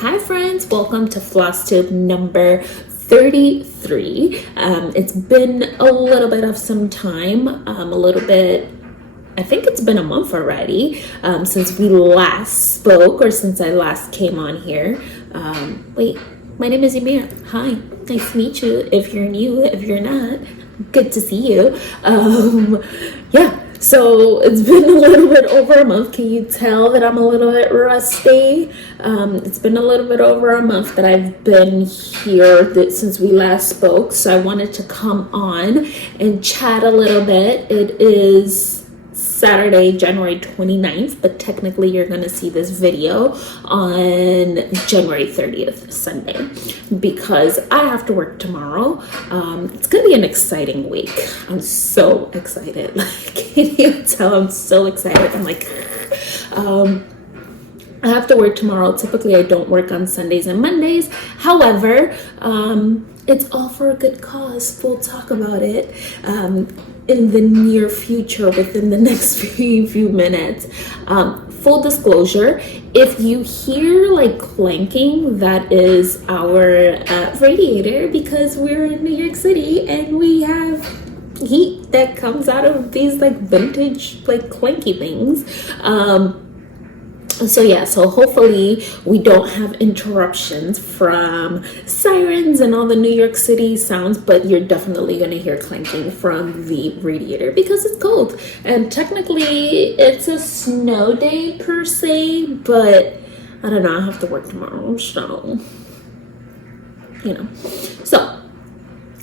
Hi friends, welcome to Flosstube number 33. It's been a little bit of some time, I think it's been a month already since we last spoke, or since I last came on here. Wait, my name is Ymir. Hi, nice to meet you. If you're new, if you're not, good to see you. Yeah. So it's been a little bit over a month. Can you tell that I'm a little bit rusty? It's been a little bit over a month that I've been here since we last spoke. So I wanted to come on and chat a little bit. It is Saturday, January 29th, but technically you're going to see this video on January 30th, Sunday, because I have to work tomorrow. It's going to be an exciting week. I'm so excited. Can you tell I'm so excited? I'm like, I have to work tomorrow. Typically, I don't work on Sundays and Mondays. However, it's all for a good cause. We'll talk about it in the near future, within the next few minutes. Full disclosure, if you hear like clanking, that is our radiator, because we're in New York City and we have heat that comes out of these like vintage like clanky things. So hopefully we don't have interruptions from sirens and all the New York City sounds, but you're definitely going to hear clanking from the radiator because it's cold. And technically it's a snow day per se, but I don't know, I have to work tomorrow, so, So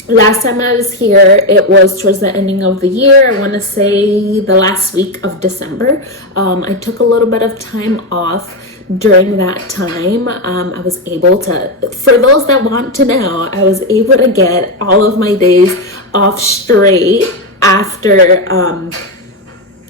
last time I was here, it was towards the ending of the year. I want to say the last week of December. I took a little bit of time off. During that time, I was able to, for those that want to know, I was able to get all of my days off straight after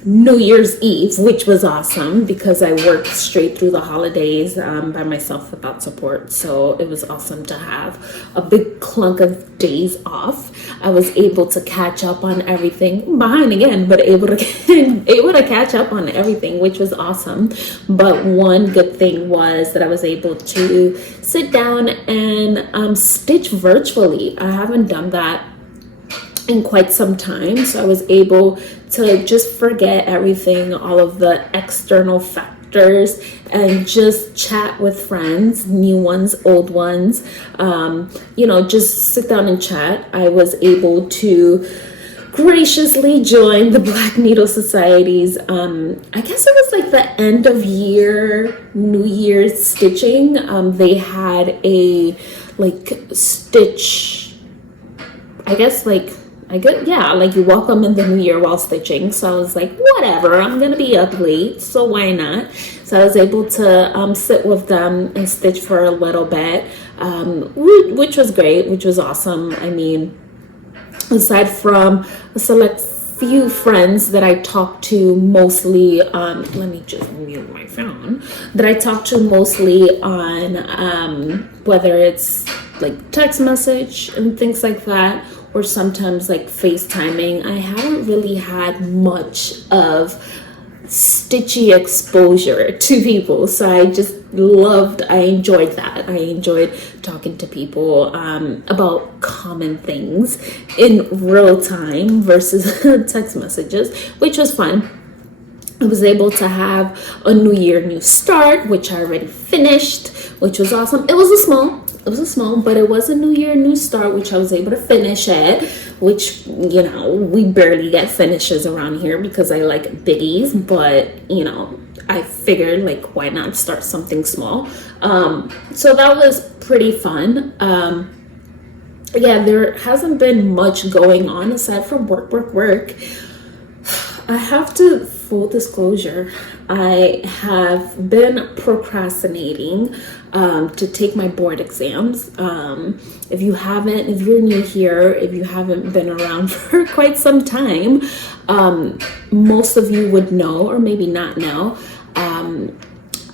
New Year's Eve, which was awesome because I worked straight through the holidays by myself without support. So it was awesome to have a big clunk of days off. I was able to catch up on everything, behind again, but able to catch up on everything, which was awesome. But one good thing was that I was able to sit down and stitch virtually. I haven't done that in quite some time, so I was able to just forget everything, all of the external factors, and just chat with friends, new ones, old ones, just sit down and chat. I was able to graciously join the Black Needle Society's I guess it was like the end of year New Year's stitching. They had a like stitch, you welcome in the new year while stitching. So I was like, whatever, I'm gonna be up late, so why not? So I was able to sit with them and stitch for a little bit, which was great, which was awesome. I mean, aside from a select few friends that I talk to mostly on, let me just mute my phone, that I talk to mostly on whether it's like text message and things like that, or sometimes like FaceTiming, I haven't really had much of stitchy exposure to people. So I enjoyed that. I enjoyed talking to people about common things in real time versus text messages, which was fun. I was able to have a new year, new start, which I already finished, which was awesome. It was a small, but it was a new year, new start, which I was able to finish it, which, we barely get finishes around here because I like biggies, but, I figured like, why not start something small? So that was pretty fun. There hasn't been much going on aside from work. I have to, full disclosure, I have been procrastinating to take my board exams. If you're new here, if you haven't been around for quite some time, most of you would know, or maybe not know,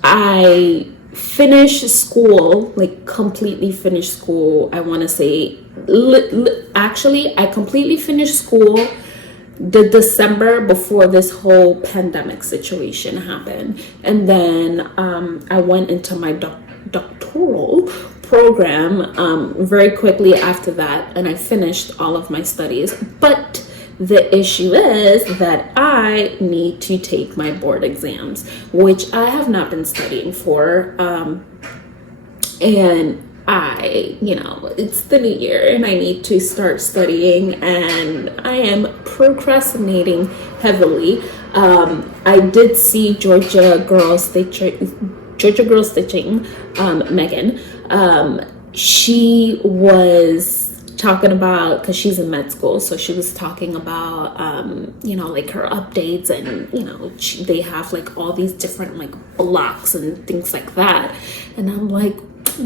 I finished school, like completely finished school. I want to say, actually, I completely finished school the December before this whole pandemic situation happened. And then I went into my doctoral program very quickly after that, and I finished all of my studies. But the issue is that I need to take my board exams, which I have not been studying for. And it's the new year and I need to start studying, and I am procrastinating heavily. I did see Georgia Girl Stitching, Megan. She was talking about, because she's in med school, so she was talking about like her updates, and they have like all these different like blocks and things like that, and I'm like,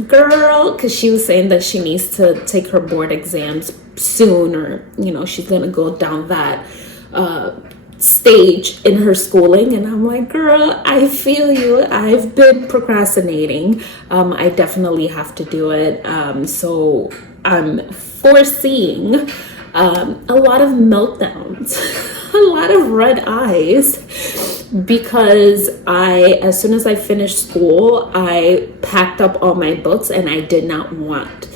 girl, because she was saying that she needs to take her board exams soon, or she's gonna go down that stage in her schooling. And I'm like, girl, I feel you. I've been procrastinating. I definitely have to do it. So I'm foreseeing a lot of meltdowns, a lot of red eyes, because as soon as I finished school, I packed up all my books and I did not want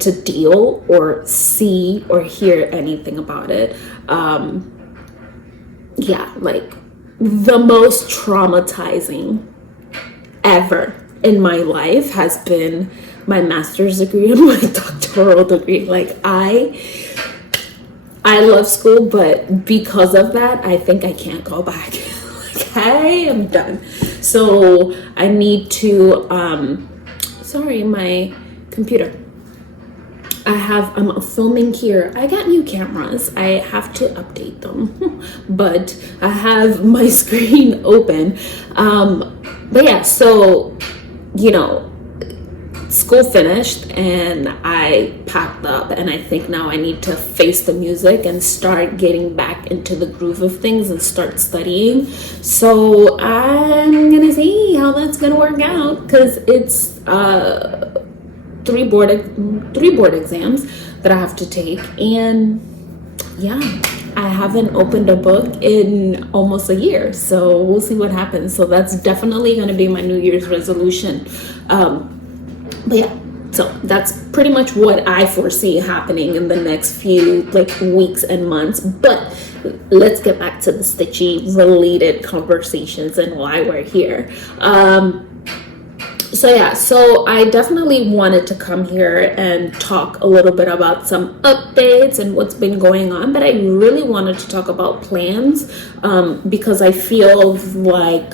to deal or see or hear anything about it. Like the most traumatizing ever in my life has been my master's degree and my doctoral degree. Like I love school, but because of that, I think I can't go back. Like I am done. So I need to, sorry, my computer. I'm filming here. I got new cameras. I have to update them, but I have my screen open. But yeah, so, school finished and I packed up, and I think now I need to face the music and start getting back into the groove of things and start studying. So I'm gonna see how that's gonna work out, because it's three board exams that I have to take, and I haven't opened a book in almost a year, so we'll see what happens. So that's definitely going to be my New Year's resolution. But yeah, so that's pretty much what I foresee happening in the next few weeks and months. But let's get back to the stitchy related conversations and why we're here. So I definitely wanted to come here and talk a little bit about some updates and what's been going on, but I really wanted to talk about plans, because I feel like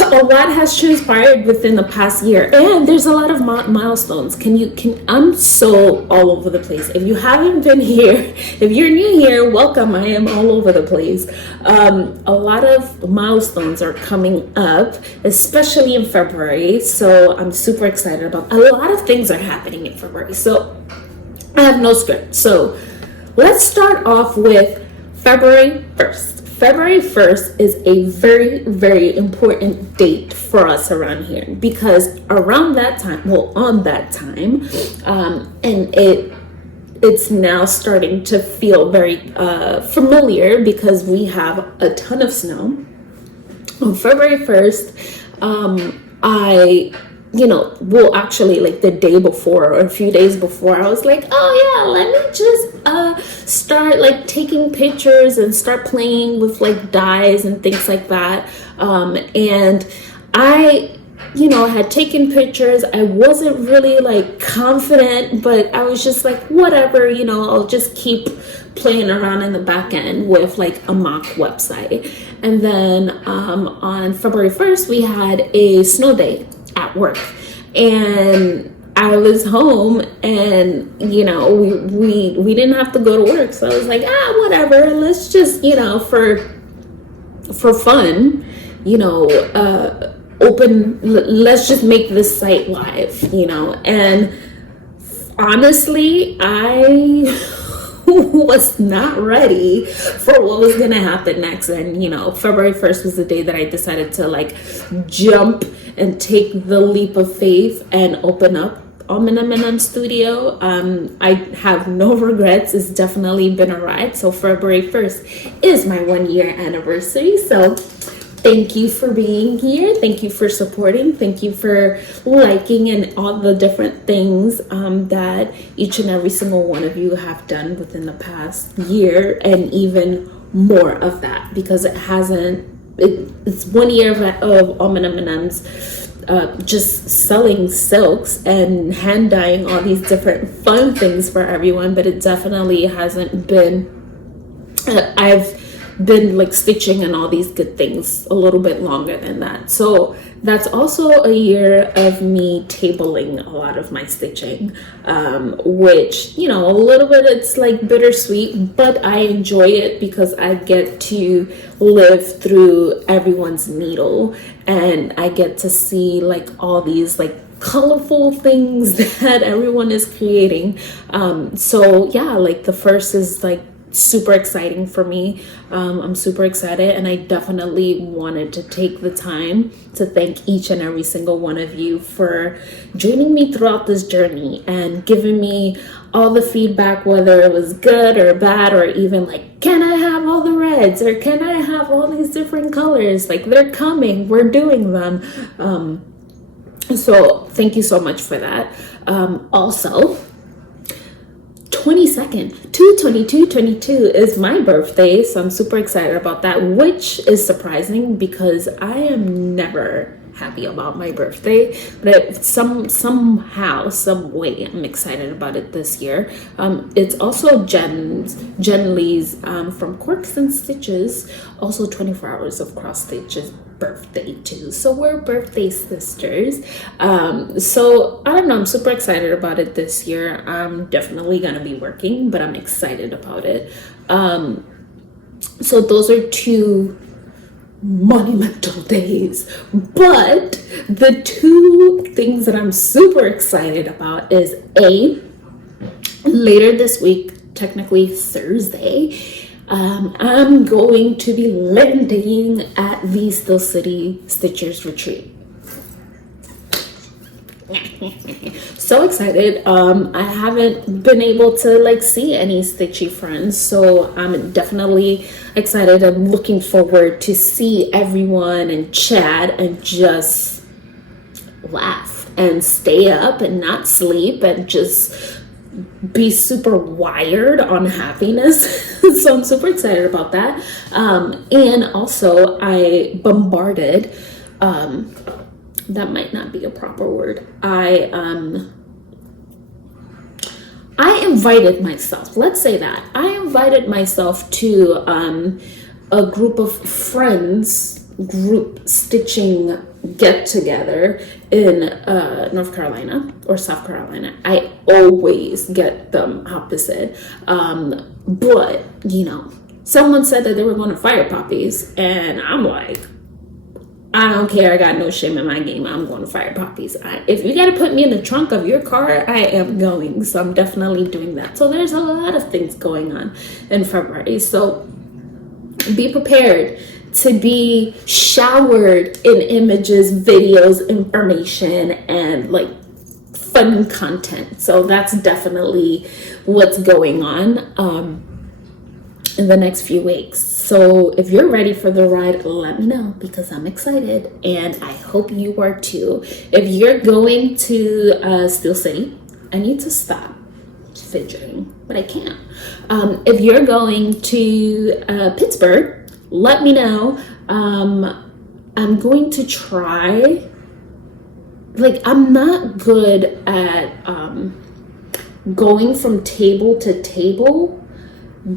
a lot has transpired within the past year, and there's a lot of milestones. I'm so all over the place. If you haven't been here, if you're new here, welcome. I am all over the place. A lot of milestones are coming up, especially in February. So I'm super excited about a lot of things are happening in February. So I have no script. So let's start off with February 1st. February 1st is a very, very important date for us around here, because on that time, and it's now starting to feel very familiar because we have a ton of snow. On February 1st, well, actually, the day before or a few days before, I was like, oh yeah, let me just start taking pictures and start playing with dyes and things like that. And I had taken pictures. I wasn't really confident, but I was just whatever, I'll just keep playing around in the back end with a mock website. And then on February 1st, we had a snow day at work, and I was home, and we didn't have to go to work, so I was like, whatever, let's just for fun let's just make this site live, and honestly, I was not ready for what was gonna happen next. And February 1st was the day that I decided to jump and take the leap of faith and open up AlmondMnMs studio. I have no regrets. It's definitely been a ride. So February 1st is my 1 year anniversary, so thank you for being here. Thank you for supporting. Thank you for liking and all the different things that each and every single one of you have done within the past year, and even more of that, because it's 1 year of AlmondMnMs, just selling silks and hand dyeing all these different fun things for everyone, but it definitely hasn't been, I've been like stitching and all these good things a little bit longer than that. So that's also a year of me tabling a lot of my stitching, which, you know, a little bit, it's like bittersweet, but I enjoy it because I get to live through everyone's needle, and I get to see like all these like colorful things that everyone is creating. So yeah, like the first is like super exciting for me. I'm super excited, and I definitely wanted to take the time to thank each and every single one of you for joining me throughout this journey and giving me all the feedback, whether it was good or bad, or even like, can I have all the reds, or can I have all these different colors? Like, they're coming, we're doing them. So thank you so much for that. Also, 22nd, 2/22/22 is my birthday, so I'm super excited about that, which is surprising because I am never happy about my birthday, but somehow, some way, I'm excited about it this year. It's also Jen Lee's from Quirks and Stitches, also 24 Hours of Cross Stitches birthday too, so we're birthday sisters. So I don't know, I'm super excited about it this year. I'm definitely gonna be working, but I'm excited about it. So those are two monumental days, but the two things that I'm super excited about is later this week, technically Thursday, I'm going to be landing at the Steel City Stitchers Retreat. So excited. I haven't been able to like see any stitchy friends, so I'm definitely excited. I'm looking forward to see everyone and chat and just laugh and stay up and not sleep and just be super wired on happiness. So I'm super excited about that. And also I bombarded, that might not be a proper word. I invited myself, let's say that. I invited myself to a group of friends, group stitching get together in North Carolina or South Carolina. I always get them opposite. But, you know, someone said that they were going to Fire Poppies, and I'm like, I don't care. I got no shame in my game. I'm going to Fire Poppies. If you got to put me in the trunk of your car, I am going. So I'm definitely doing that. So there's a lot of things going on in February. So be prepared to be showered in images, videos, information, and like fun content. So that's definitely what's going on in the next few weeks. So if you're ready for the ride, let me know, because I'm excited, and I hope you are too. If you're going to Steel City, I need to stop fidgeting, but I can't. If you're going to Pittsburgh, let me know. I'm going to try, like, I'm not good at going from table to table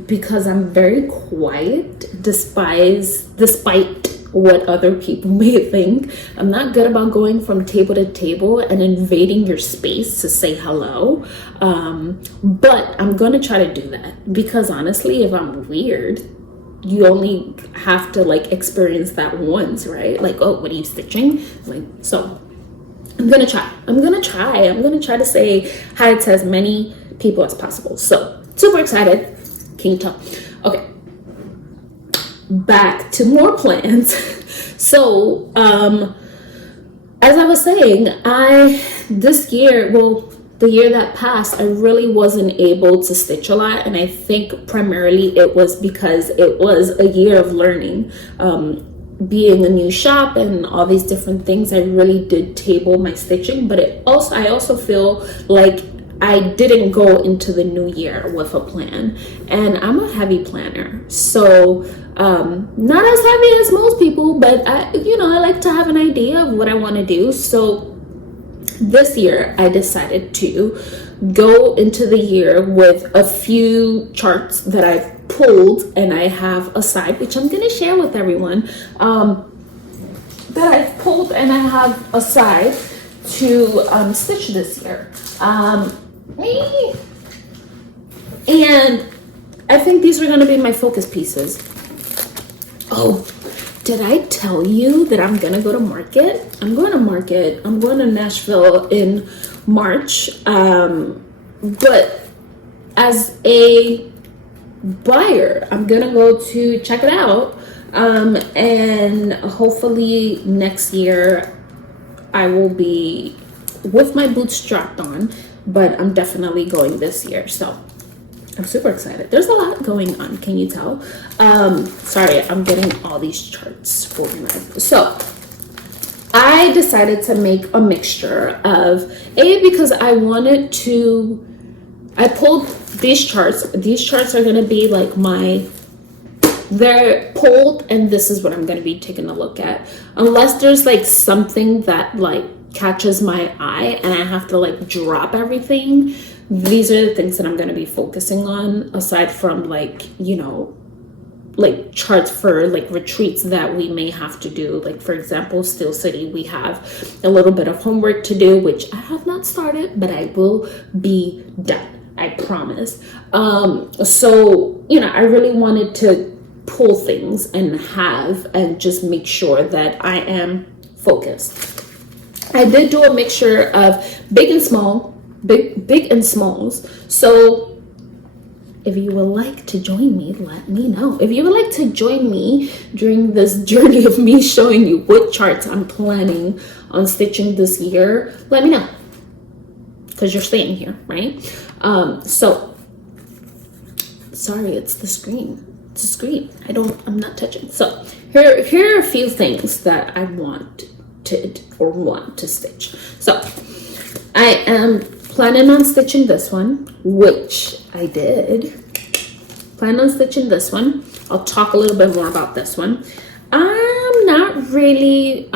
because I'm very quiet, despite what other people may think. I'm not good about going from table to table and invading your space to say hello. But I'm gonna try to do that, because honestly, if I'm weird, you only have to like experience that once, right? Like, oh, what are you stitching? Like, so I'm gonna try to say hi to as many people as possible. So super excited. Can you tell? Okay, back to more plans. So as I was saying, the year that passed, I really wasn't able to stitch a lot, and I think primarily it was because it was a year of learning. being a new shop and all these different things, I really did table my stitching, but I also feel like I didn't go into the new year with a plan, and I'm a heavy planner, so not as heavy as most people, but I like to have an idea of what I want to do. So this year I decided to go into the year with a few charts that I've pulled and I have aside, which I'm going to share with everyone, that I've pulled and I have aside to stitch this year. And I think these are going to be my focus pieces. Oh, did I tell you that I'm going to go to market? I'm going to market. I'm going to Nashville in March. But as a buyer, I'm going to go to check it out. And hopefully next year I will be with my boots strapped on, but I'm definitely going this year. So I'm super excited. There's a lot going on. Can you tell? Sorry, I'm getting all these charts organized. So I decided to make a mixture of because I wanted to, I pulled these charts. These charts are going to be like they're pulled, and this is what I'm going to be taking a look at. Unless there's like something that like catches my eye and I have to like drop everything, these are the things that I'm going to be focusing on, aside from like like charts for like retreats that we may have to do. Like for example, Steel City, we have a little bit of homework to do, which I have not started, but I will be done, I promise. So I really wanted to pull things and just make sure that I am focused. I did do a mixture of big and small, big and smalls. So if you would like to join me, let me know. If you would like to join me during this journey of me showing you what charts I'm planning on stitching this year, let me know, because you're staying here, right? So sorry, it's the screen. It's a screen. I'm not touching. So here are a few things that I want to stitch. So I am planning on stitching this one, which I did. Plan on stitching this one. I'll talk a little bit more about this one. I'm not really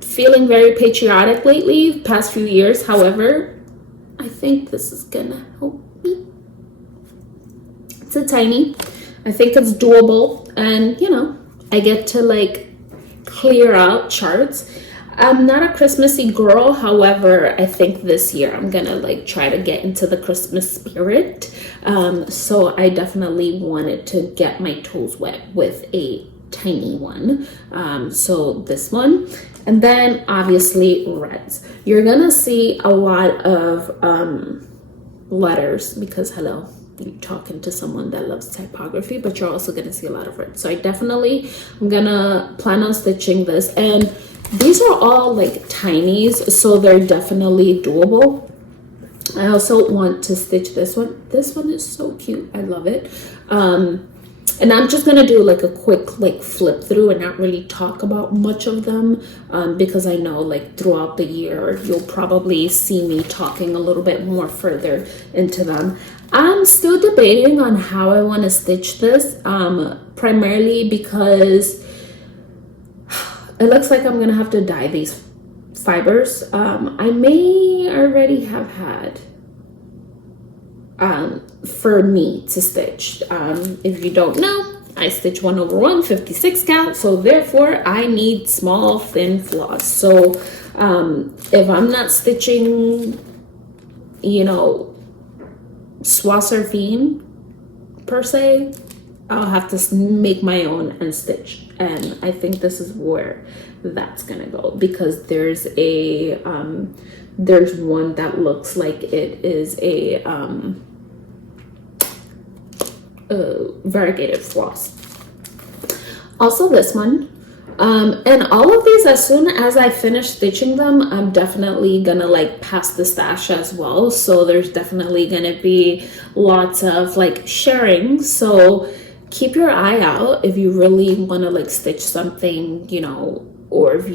feeling very patriotic lately, past few years. However, I think this is gonna help me. It's a tiny. I think it's doable, and I get to like clear out charts. I'm not a Christmassy girl, however, I think this year I'm gonna like try to get into the Christmas spirit. So I definitely wanted to get my toes wet with a tiny one. So this one, and then obviously reds. You're gonna see a lot of letters, because hello, you're talking to someone that loves typography, but you're also gonna see a lot of red. So I'm gonna plan on stitching this, and these are all like tinies, so they're definitely doable. I also want to stitch this one. This one is so cute. I love it. And I'm just gonna do like a quick like flip through and not really talk about much of them, because I know like throughout the year you'll probably see me talking a little bit more further into them. I'm still debating on how I want to stitch this, primarily because it looks like I'm gonna have to dye these fibers. I may already have had for me to stitch. If you don't know, I stitch 1/1 56 count, so therefore I need small thin floss. So if I'm not stitching Swasserfine per se, I'll have to make my own and stitch, and I think this is where that's gonna go, because there's one that looks like it is a variegated floss. Also this one, and all of these, as soon as I finish stitching them, I'm definitely gonna like pass the stash as well, so there's definitely gonna be lots of like sharing. So keep your eye out if you really want to like stitch something, you know, or if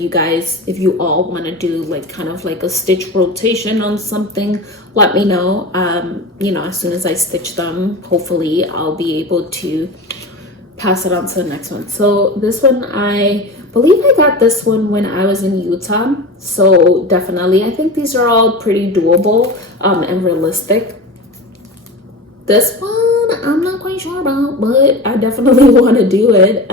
you all want to do like kind of like a stitch rotation on something, let me know. You know, as soon as I stitch them, hopefully I'll be able to pass it on to the next one. So this one, I believe I got this one when I was in Utah. So definitely, I think these are all pretty doable and realistic. This one, I'm not quite sure about, but I definitely want to do it.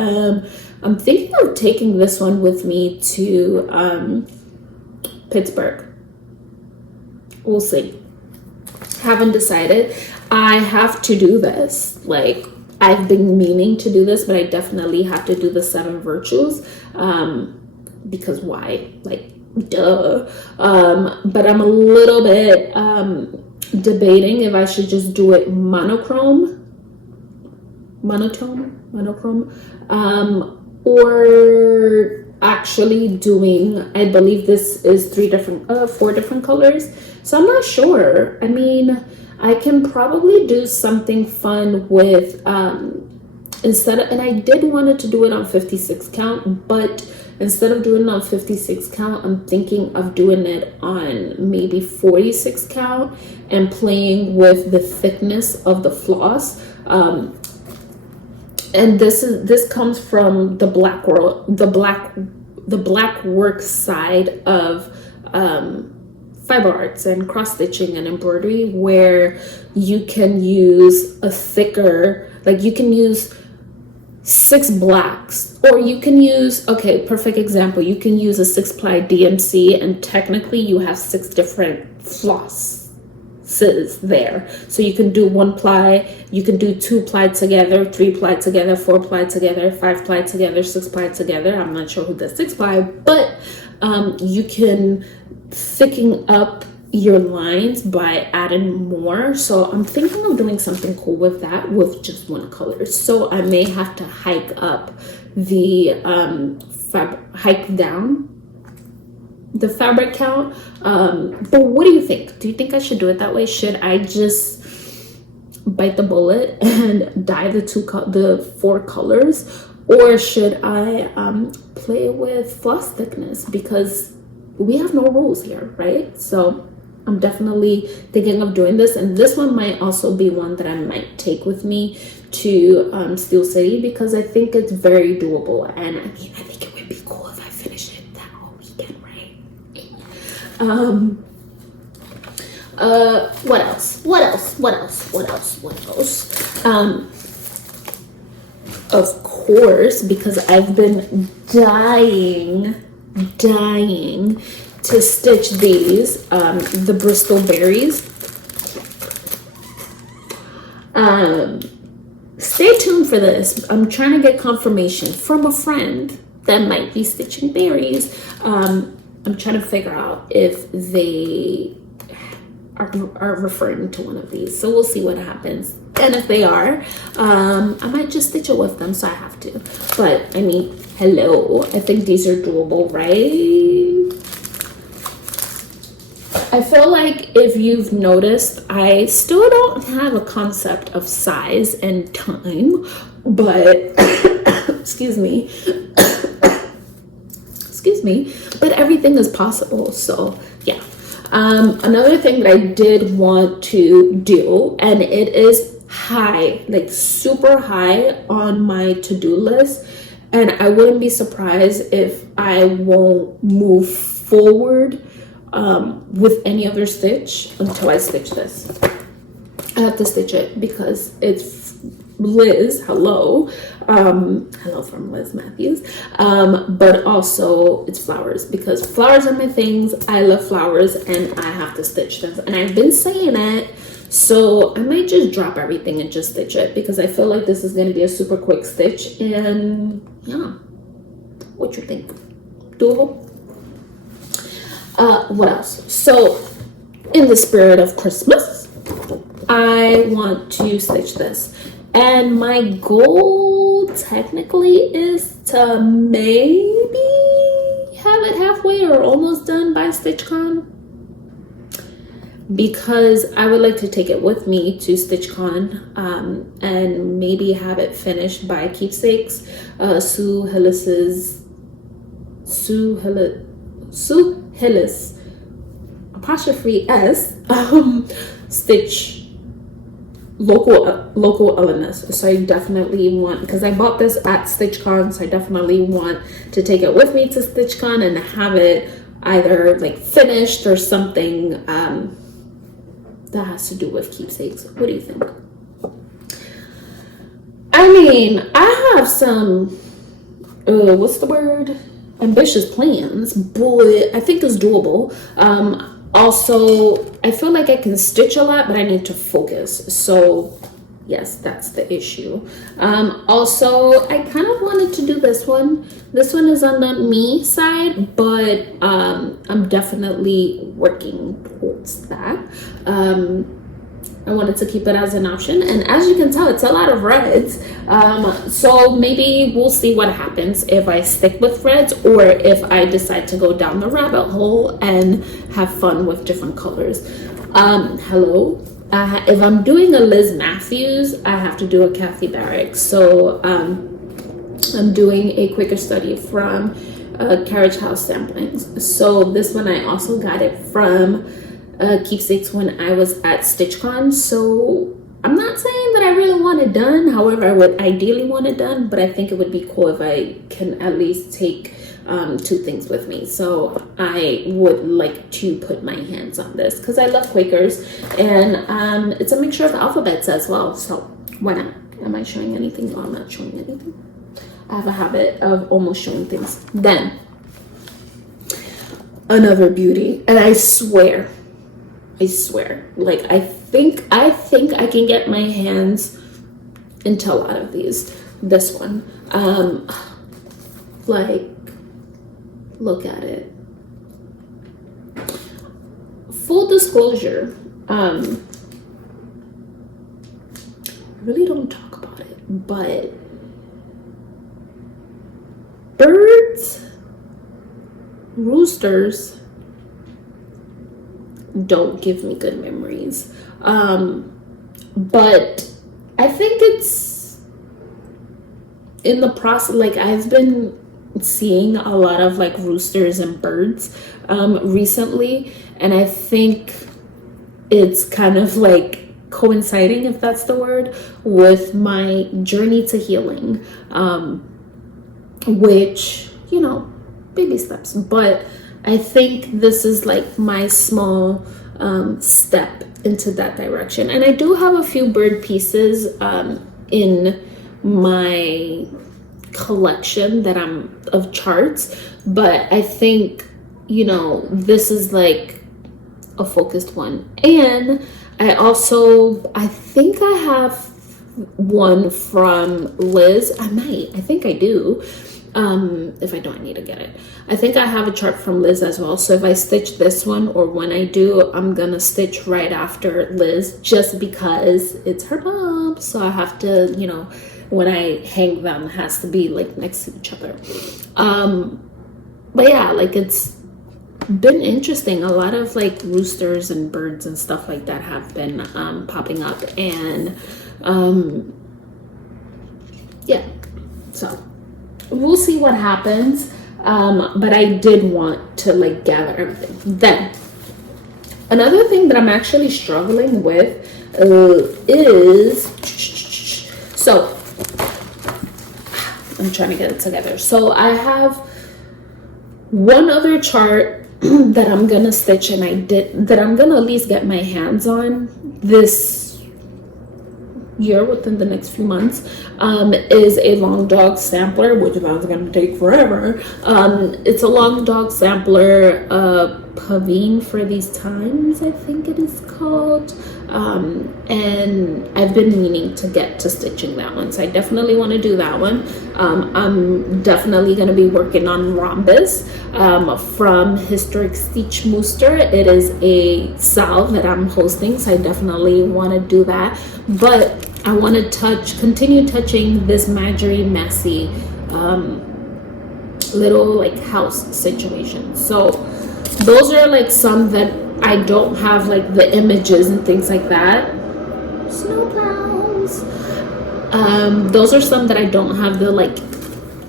I'm thinking of taking this one with me to Pittsburgh. We'll see. Haven't decided. I have to do this. Like, I've been meaning to do this, but I definitely have to do the 7 virtues. Because why? Like, duh. But I'm a little bit debating if I should just do it monochrome, or actually doing, I believe this is 4 different colors. So I'm not sure. I mean, I can probably do something fun with, and I did wanted to do it on 56 count, but instead of doing it on 56 count, I'm thinking of doing it on maybe 46 count and playing with the thickness of the floss. And this comes from the black work side of fiber arts and cross stitching and embroidery, where you can use a thicker, like you can use 6 blacks, or you can use, okay, perfect example, you can use a 6-ply DMC, and technically you have 6 different flosses there. So you can do 1-ply, you can do 2-ply together, 3-ply together, 4-ply together, 5-ply together, 6-ply together. I'm not sure who does 6-ply, but you can thicken up your lines by adding more. So I'm thinking of doing something cool with that with just 1 color. So I may have to hike up the hike down the fabric count. But what do you think? Do you think I should do it that way? Should I just bite the bullet and dye the 4 colors, or should I play with floss thickness? Because we have no rules here, right? So I'm definitely thinking of doing this, and this one might also be one that I might take with me to Steel City, because I think it's very doable, and I mean, I think it would be cool if I finished it that whole weekend, right? What else? Of course, because I've been dying to stitch these, the Bristol berries. Stay tuned for this. I'm trying to get confirmation from a friend that might be stitching berries. I'm trying to figure out if they are referring to one of these. So we'll see what happens. And if they are, I might just stitch it with them, so I have to. But, I mean, hello. I think these are doable, right? I feel like if you've noticed, I still don't have a concept of size and time, but, excuse me, but everything is possible, so yeah. Another thing that I did want to do, and it is high, like super high on my to-do list, and I wouldn't be surprised if I won't move forward with any other stitch until I stitch this. I have to stitch it because it's Liz, hello from Liz Matthews, but also it's flowers, because flowers are my things. I love flowers and I have to stitch them, and I've been saying it, so I might just drop everything and just stitch it, because I feel like this is going to be a super quick stitch. And yeah, what you think? Doable? What else? So in the spirit of Christmas, I want to stitch this, and my goal technically is to maybe have it halfway or almost done by StitchCon. because I would like to take it with me to StitchCon, and maybe have it finished by Keepsakes. Sue Hillis apostrophe S stitch local elements. So I definitely want, because I bought this at StitchCon, so I definitely want to take it with me to StitchCon and have it either like finished or something that has to do with Keepsakes. What do you think? I mean, I have some what's the word, ambitious plans, but I think it's doable. Also, I feel like I can stitch a lot, but I need to focus. So yes, that's the issue. Also, I kind of wanted to do this one. This one is on the me side, but I'm definitely working towards that. I wanted to keep it as an option, and as you can tell, it's a lot of reds. So maybe we'll see what happens if I stick with reds, or if I decide to go down the rabbit hole and have fun with different colors. Hello. If I'm doing a Liz Matthews, I have to do a Kathy Barrick. So I'm doing a Quaker study from Carriage House Samplings. So this one I also got it from Keepsakes when I was at StitchCon. So I'm not saying that I really want it done. However, I would ideally want it done, but I think it would be cool if I can at least take 2 things with me. So I would like to put my hands on this because I love Quakers, and it's a mixture of alphabets as well. So why not? Am I showing anything? No, I'm not showing anything. I have a habit of almost showing things. Then another beauty, and I swear, like I think I can get my hands into a lot of these. This one, like, look at it. Full disclosure, I really don't talk about it, but birds, roosters don't give me good memories. But I think it's in the process, like I've been seeing a lot of like roosters and birds recently, and I think it's kind of like coinciding, if that's the word, with my journey to healing, which, you know, baby steps, but I think this is like my small step into that direction. And I do have a few bird pieces in my collection that I'm of charts, but I think, you know, this is like a focused one. And I think I have one from Liz. I think I do. If I don't, I need to get it. I think I have a chart from Liz as well. So if I stitch this one, or when I do, I'm gonna stitch right after Liz, just because it's her mom. So I have to, you know, when I hang them, it has to be like next to each other. But yeah, like it's been interesting. A lot of like roosters and birds and stuff like that have been popping up, and yeah, so we'll see what happens. But I did want to like gather everything. Then another thing that I'm actually struggling with is, so I'm trying to get it together. So I have one other chart that I'm gonna stitch, and that I'm gonna at least get my hands on this year, within the next few months, is a long dog sampler, which is going to take forever. It's a long dog sampler, Pavine for These Times, I think it is called. And I've been meaning to get to stitching that one, so I definitely want to do that one. I'm definitely going to be working on Rhombus from Historic Stitch Mooster. It is a salve that I'm hosting, so I definitely want to do that. But I want to continue touching this Marjorie Massey little like house situation. So those are like some that I don't have like the images and things like that. Snow plows. Those are some that I don't have the like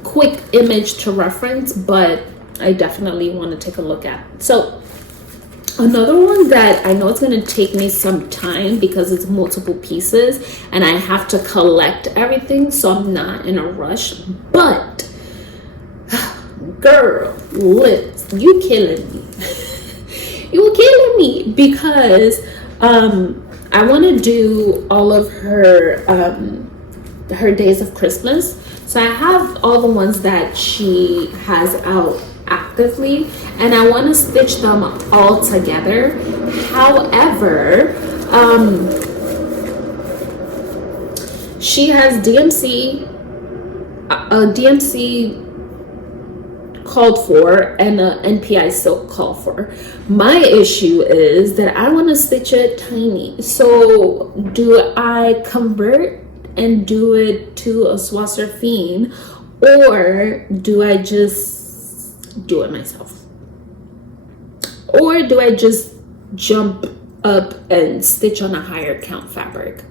quick image to reference, but I definitely want to take a look at. So another one that I know it's going to take me some time because it's multiple pieces and I have to collect everything, so I'm not in a rush. But girl, Liz, you killing me. You killing me because I want to do all of her days of Christmas. So I have all the ones that she has out actively, and I want to stitch them all together. However, she has DMC called for and a NPI silk called for. My issue is that I want to stitch it tiny. So do I convert and do it to a Swasserfine, or do I just do it myself? Or do I just jump up and stitch on a higher count fabric?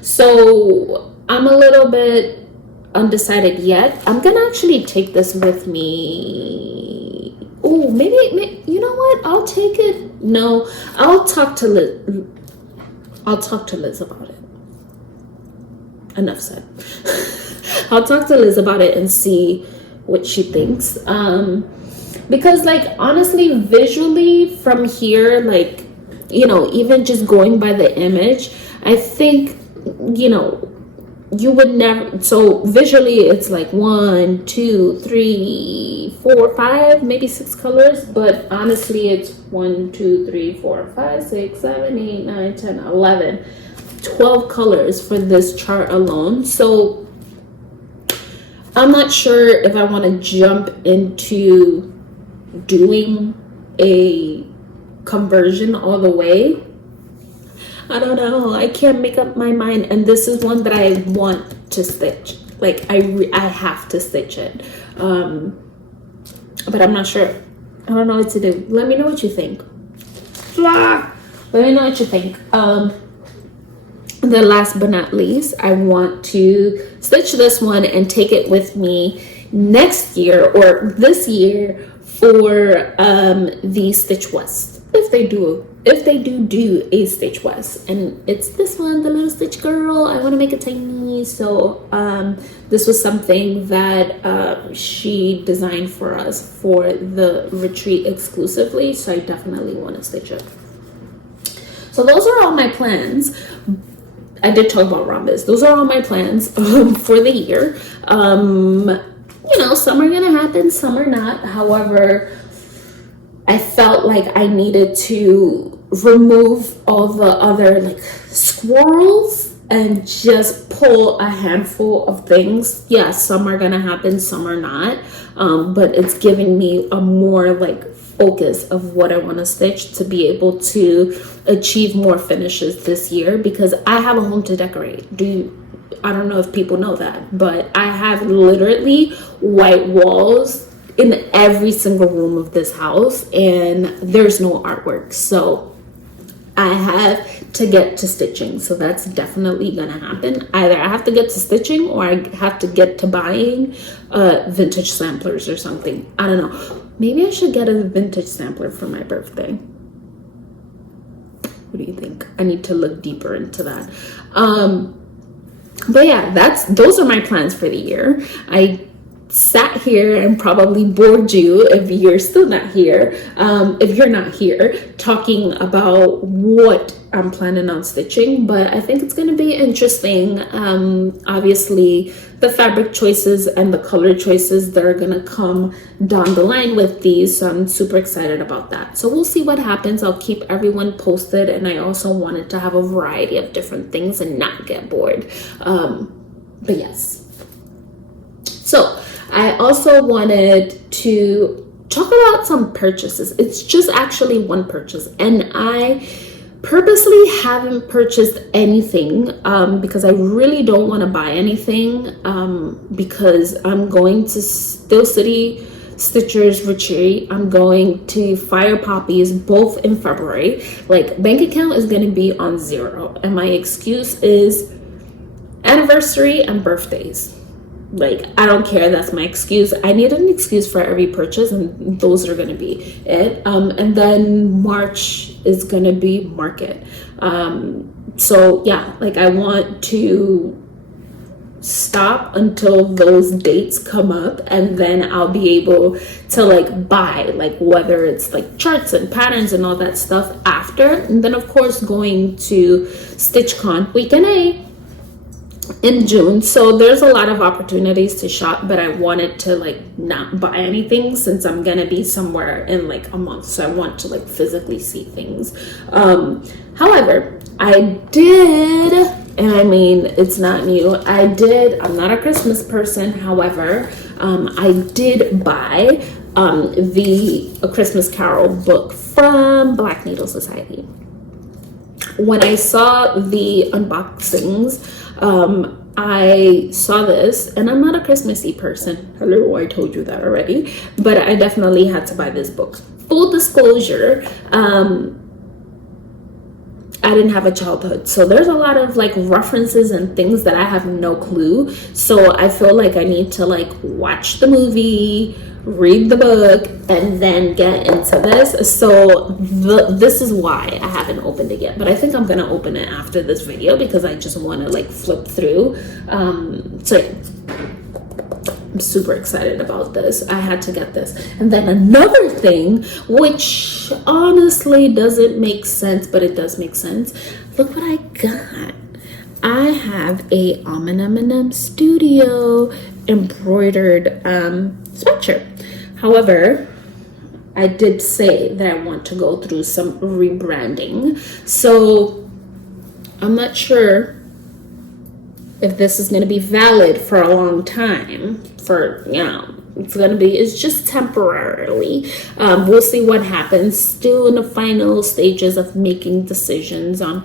So I'm a little bit undecided yet. I'm gonna actually take this with me. Oh, maybe you know what? I'll take it. No, I'll talk to Liz. I'll talk to Liz about it. Enough said. I'll talk to Liz about it and see what she thinks. Because like honestly, visually from here, like, you know, even just going by the image, I think, you know, you would never, so visually it's like 1, 2, 3, 4, 5, maybe 6 colors, but honestly it's 1, 2, 3, 4, 5, 6, 7, 8, 9, 10, 11, 12 colors for this chart alone. So I'm not sure if I want to jump into doing a conversion all the way. I don't know. I can't make up my mind. And this is one that I want to stitch. Like, I have to stitch it. But I'm not sure. I don't know what to do. Let me know what you think. Let me know what you think. The last but not least, I want to stitch this one and take it with me next year or this year for the Stitch West. If they do a Stitch West, and it's this one, the little Stitch Girl. I want to make it tiny, so this was something that she designed for us for the retreat exclusively, so I definitely want to stitch it. So those are all my plans. I did talk about Rhombus. Those are all my plans for the year. You know, some are gonna happen, some are not. However, I felt like I needed to remove all the other like squirrels and just pull a handful of things. Yeah, some are gonna happen, some are not. But it's giving me a more like focus of what I want to stitch to be able to achieve more finishes this year, because I have a home to decorate. I don't know if people know that, but I have literally white walls in every single room of this house and there's no artwork. So I have to get to stitching. So that's definitely gonna happen. Either I have to get to stitching or I have to get to buying vintage samplers or something. I don't know. Maybe I should get a vintage sampler for my birthday. What do you think? I need to look deeper into that. But yeah, those are my plans for the year. I sat here and probably bored you if you're still not here, if you're not here, talking about what I'm planning on stitching, but I think it's going to be interesting. Obviously the fabric choices and the color choices that are going to come down the line with these, so I'm super excited about that. So we'll see what happens. I'll keep everyone posted, and I also wanted to have a variety of different things and not get bored. But yes, so I also wanted to talk about some purchases. It's just actually one purchase, and I purposely haven't purchased anything because I really don't want to buy anything because I'm going to Steel City Stitchers retreat. I'm going to Fire Poppies both in February. Like, bank account is going to be on 0. And my excuse is anniversary and birthdays. Like, I don't care. That's my excuse. I need an excuse for every purchase, and those are going to be it. And then March is going to be market. So yeah, like, I want to stop until those dates come up, and then I'll be able to like buy, like, whether it's like charts and patterns and all that stuff after. And then of course going to StitchCon Weekend A in June. So there's a lot of opportunities to shop, but I wanted to like not buy anything since I'm gonna be somewhere in like a month, so I want to like physically see things. However, I did, and I mean, it's not new, I'm not a Christmas person. However, I did buy A Christmas Carol book from Black Needle Society. When I saw the unboxings, I saw this, and I'm not a Christmassy person. Hello, I told you that already. But I definitely had to buy this book. Full disclosure, I didn't have a childhood, so there's a lot of like references and things that I have no clue. So I feel like I need to like watch the movie, read the book, and then get into this. So this is why I haven't opened it yet, but I think I'm gonna open it after this video because I just want to like flip through. So yeah, I'm super excited about this. I had to get this. And then another thing, which honestly doesn't make sense, but it does make sense. Look what I got. I have a AlmondMnMs Studio embroidered sweatshirt. However, I did say that I want to go through some rebranding. So I'm not sure if this is going to be valid for a long time. It's just temporarily. We'll see what happens. Still in the final stages of making decisions on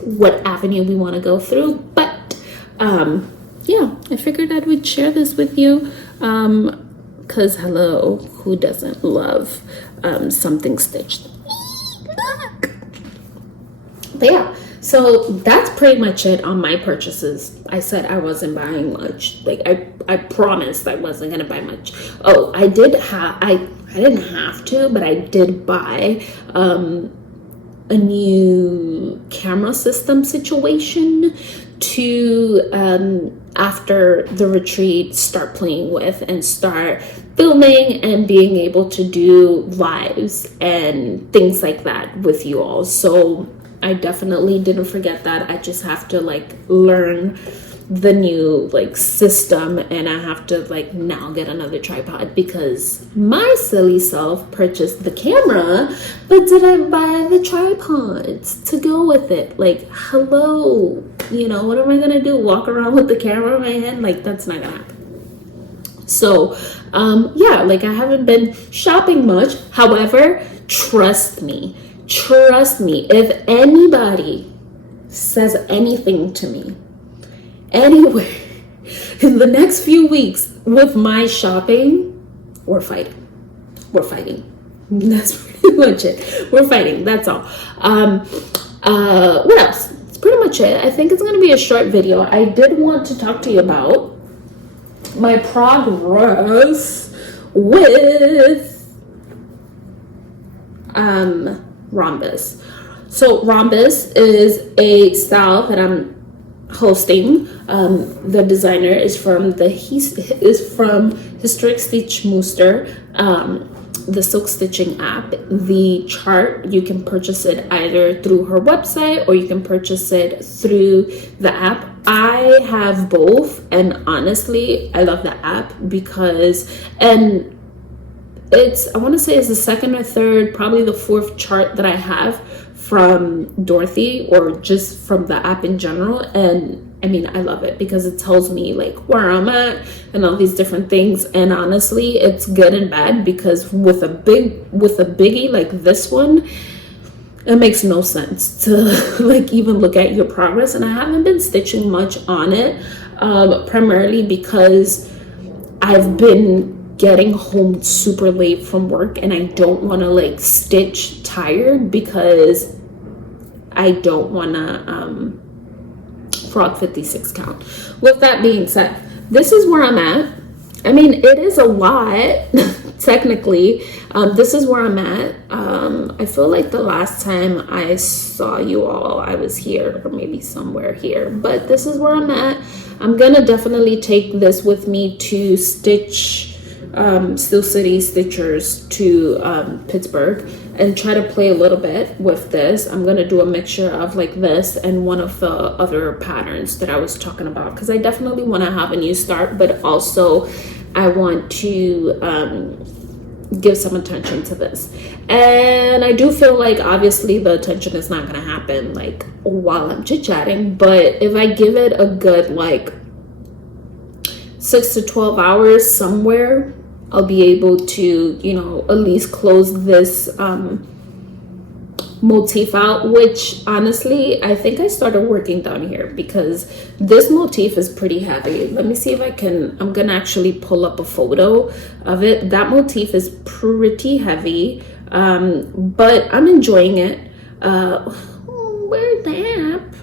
what avenue we want to go through. But yeah, I figured I would share this with you. Because hello, who doesn't love something stitched? Look. But yeah, so that's pretty much it on my purchases. I said I wasn't buying much. Like, I promised I wasn't gonna buy much. Oh, I didn't have to, but I did buy a new camera system situation to after the retreat start playing with and start filming and being able to do lives and things like that with you all. So I definitely didn't forget that. I just have to like learn the new like system, and I have to like now get another tripod because my silly self purchased the camera but didn't buy the tripods to go with it. Like, hello, what am I gonna do, walk around with the camera in my hand? Like, that's not gonna happen. So yeah, like, I haven't been shopping much. However, trust me, if anybody says anything to me anyway in the next few weeks with my shopping, we're fighting. That's pretty much it. We're fighting. That's all. What else? It's pretty much it. I think it's going to be a short video. I did want to talk to you about my progress with Rhombus. So Rhombus is a style that I'm hosting. The designer is from Historic Stitch Mooster, the silk stitching app. The chart, you can purchase it either through her website or you can purchase it through the app. I have both, and honestly I love the app because, and it's, I want to say it's the second or third, probably the fourth chart that I have from Dorothy, or just from the app in general. And I mean, I love it because it tells me like where I'm at and all these different things. And honestly, it's good and bad because with a biggie like this one, it makes no sense to like even look at your progress. And I haven't been stitching much on it, primarily because I've been getting home super late from work and I don't want to like stitch tired because I don't want to frog 56 count. With that being said, this is where I'm at. I mean, it is a lot technically. This is where I'm at. I feel like the last time I saw you all, I was here or maybe somewhere here, but this is where I'm at. I'm gonna definitely take this with me to stitch Steel City Stitchers to Pittsburgh and try to play a little bit with this. I'm gonna do a mixture of like this and one of the other patterns that I was talking about, because I definitely want to have a new start, but also I want to give some attention to this. And I do feel like obviously the attention is not gonna happen like while I'm chit-chatting, but if I give it a good like 6 to 12 hours somewhere, I'll be able to, you know, at least close this motif out, which honestly I think I started working down here because this motif is pretty heavy. Let me see if I can, I'm gonna actually pull up a photo of it. That motif is pretty heavy, but I'm enjoying it. Where's the app?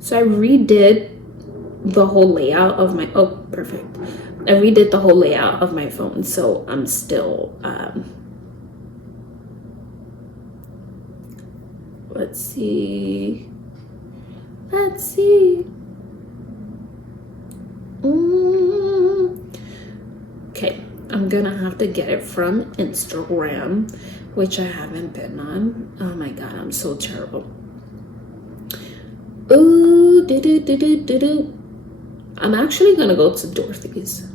So I redid the whole layout of my, oh perfect, I redid the whole layout of my phone, so I'm still let's see. Okay, I'm gonna have to get it from Instagram, which I haven't been on. Oh my god, I'm so terrible. Ooh, I'm actually gonna go to Dorothy's.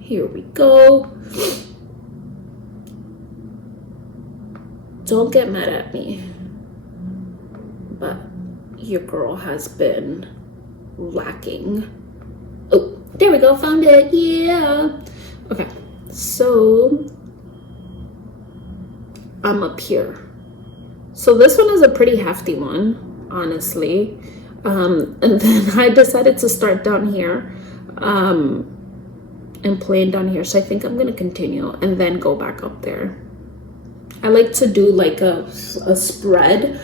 Here we go. Don't get mad at me, but your girl has been lacking. Oh, there we go, found it, yeah. Okay, so I'm up here. So this one is a pretty hefty one, honestly. And then I decided to start down here and playing down here. So I think I'm gonna continue and then go back up there. I like to do like a spread.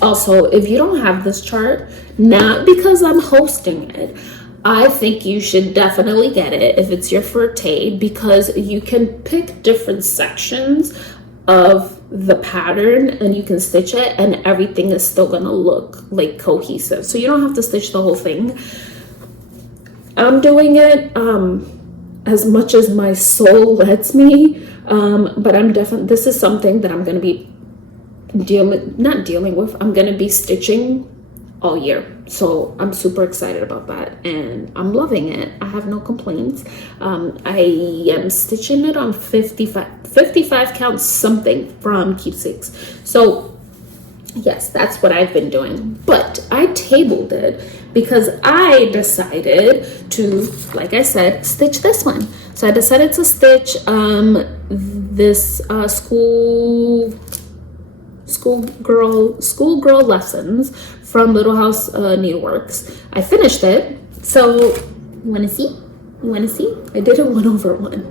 Also, if you don't have this chart, not because I'm hosting it, I think you should definitely get it if it's your forte, because you can pick different sections of the pattern and you can stitch it and everything is still gonna look like cohesive. So you don't have to stitch the whole thing. I'm doing it as much as my soul lets me, but I'm definitely, this is something that I'm gonna be I'm gonna be stitching all year. So I'm super excited about that and I'm loving it. I have no complaints. I am stitching it on 55 count something from Keepsakes. So yes, that's what I've been doing, but I tabled it because I decided to, like I said, stitch this one. So I decided to stitch this schoolgirl lessons from Little House Needleworks. I finished it. So you want to see? I did it 1/1.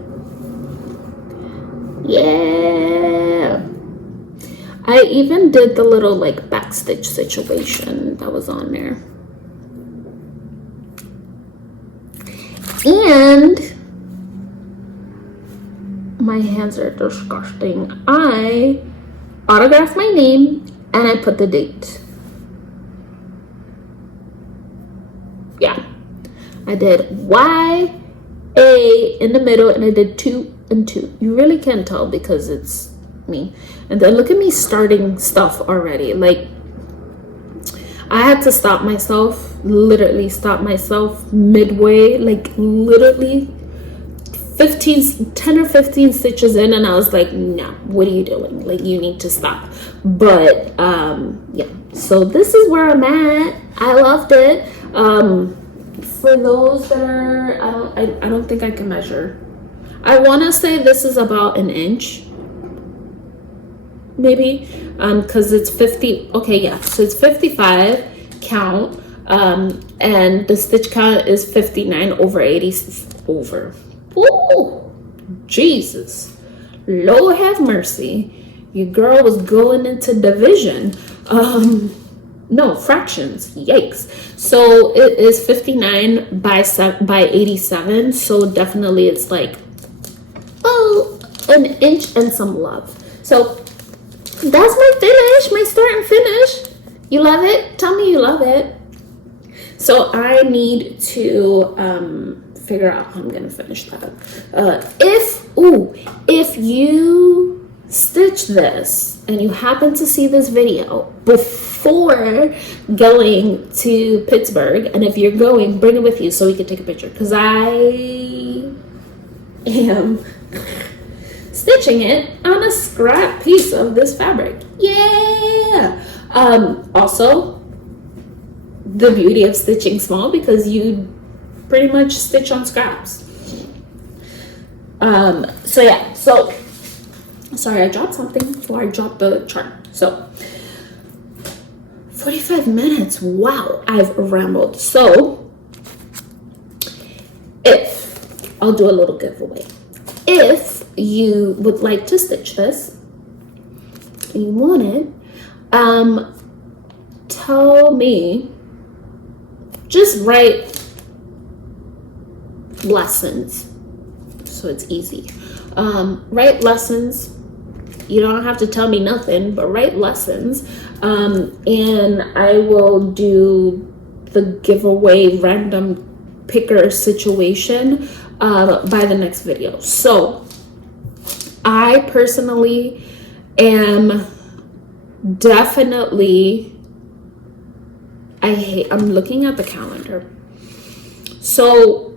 Yeah. I even did the little like backstitch situation that was on there. And my hands are disgusting. I autographed my name and I put the date. Yeah, I did YA in the middle and I did 2 and 2. You really can't tell because it's me. And then look at me starting stuff already. Like I had to stop myself, literally stop myself midway, like literally 10 or 15 stitches in, and I was like, no, what are you doing? Like, you need to stop. But yeah, so this is where I'm at. I loved it. For those that are, I don't think I can measure. I want to say this is about an inch, maybe, because it's 50. Okay, yeah, so it's 55 count, and the stitch count is 59 over 80 over. Ooh, Jesus, Lord have mercy. Your girl was going into division. No, fractions. Yikes. So it is 59 by 87. So definitely it's like, oh, an inch and some love. So that's my finish, my start and finish. You love it? Tell me you love it. So I need to figure out how I'm gonna finish that. If you stitch this and you happen to see this video before going to Pittsburgh, and if you're going, bring it with you so we can take a picture, because I am stitching it on a scrap piece of this fabric. Yeah. Also, the beauty of stitching small, because you pretty much stitch on scraps. So yeah, so sorry, I dropped something before I dropped the chart. So 45 minutes. Wow, I've rambled. So if I'll do a little giveaway, if you would like to stitch this and you want it, tell me, just write lessons so it's easy. Write lessons. You don't have to tell me nothing, but write lessons, and I will do the giveaway random picker situation by the next video. So I personally am definitely, I'm looking at the calendar. So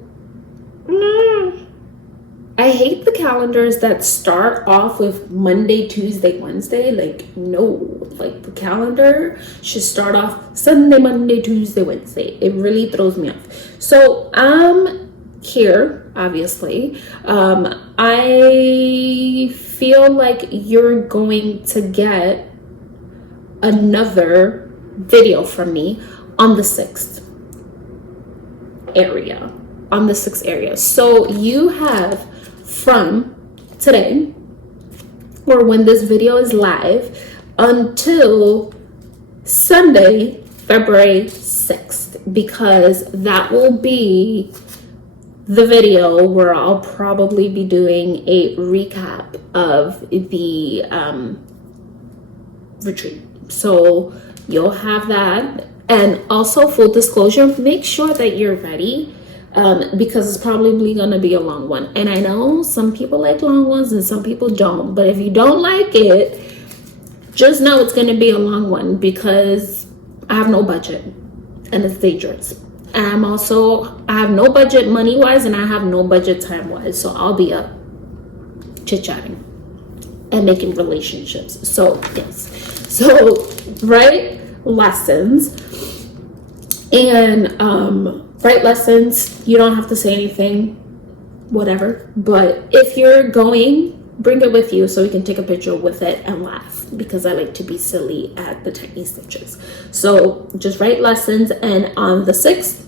I hate the calendars that start off with Monday, Tuesday, Wednesday. Like, no, like the calendar should start off Sunday, Monday, Tuesday, Wednesday. It really throws me off. So I'm here, obviously. I feel like you're going to get another video from me on the 6th area. So you have from today, or when this video is live, until Sunday, February 6th, because that will be the video where I'll probably be doing a recap of the retreat. So you'll have that. And also, full disclosure, make sure that you're ready, because it's probably gonna be a long one. And I know some people like long ones and some people don't, but if you don't like it, just know it's gonna be a long one, because I have no budget and it's dangerous. And I have no budget money wise, and I have no budget time wise, so I'll be up chit-chatting and making relationships. So yes, so write lessons, and write lessons. You don't have to say anything, whatever, but if you're going, bring it with you so we can take a picture with it and laugh, because I like to be silly at the tiny stitches. So just write lessons, and on the 6th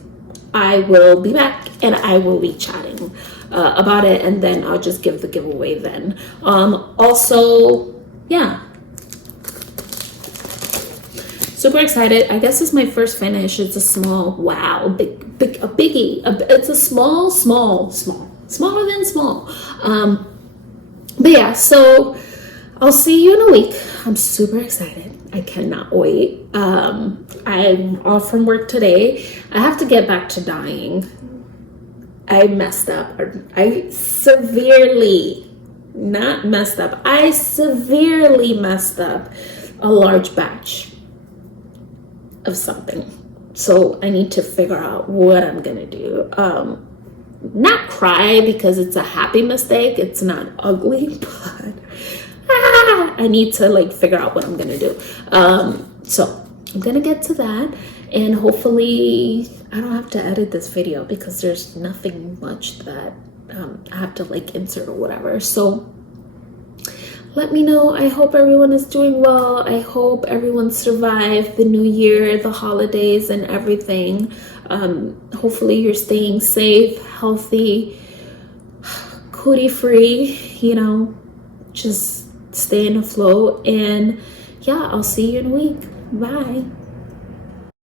I will be back and I will be chatting about it, and then I'll just give the giveaway then. Also, yeah, super excited. I guess it's my first finish. It's a small, wow, biggie. It's a smaller than small. But yeah, so I'll see you in a week. I'm super excited. I cannot wait. I'm off from work today. I have to get back to dyeing. I messed up. I severely messed up a large batch of something. So I need to figure out what I'm gonna do. Not cry because it's a happy mistake. It's not ugly, but I need to figure out what I'm gonna do. So I'm gonna get to that, and hopefully I don't have to edit this video because there's nothing much that I have to insert or whatever. So let me know. I hope everyone is doing well. I hope everyone survived the new year, the holidays, and everything. Hopefully you're staying safe, healthy, cootie free, just stay in the flow. And yeah, I'll see you in a week. Bye.